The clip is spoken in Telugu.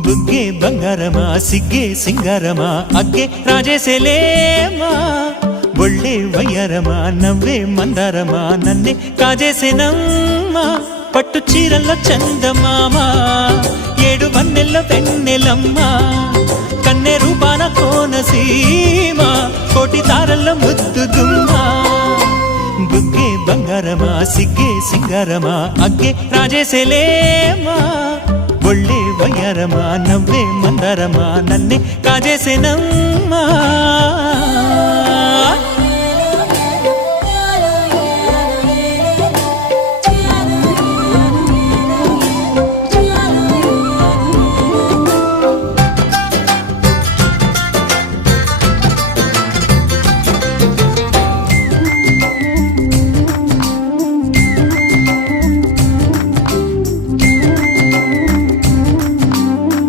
బుగ్గే బంగారమా సిగ్గే సింగారమా అగ్గే రాజేసేలేమా ఒళ్ళే వయ్యారమా నవ్వే మందారమా నన్నే కాజేసేనమ్మా పట్టు చీరల్లో చందమామా ఏడు వన్నెల్లో వెన్నెలమ్మా కన్నె రూపాన కోనసీమ కోటి తారల్లో ముద్దుగుమ్మా బుగ్గే బంగారమా సిగ్గే సింగారమా అగ్గే రాజేసేలేమా ఒళ్ళే వయ్యారమా నవ్వే మందారమా నన్నే కాజేసేనమ్మా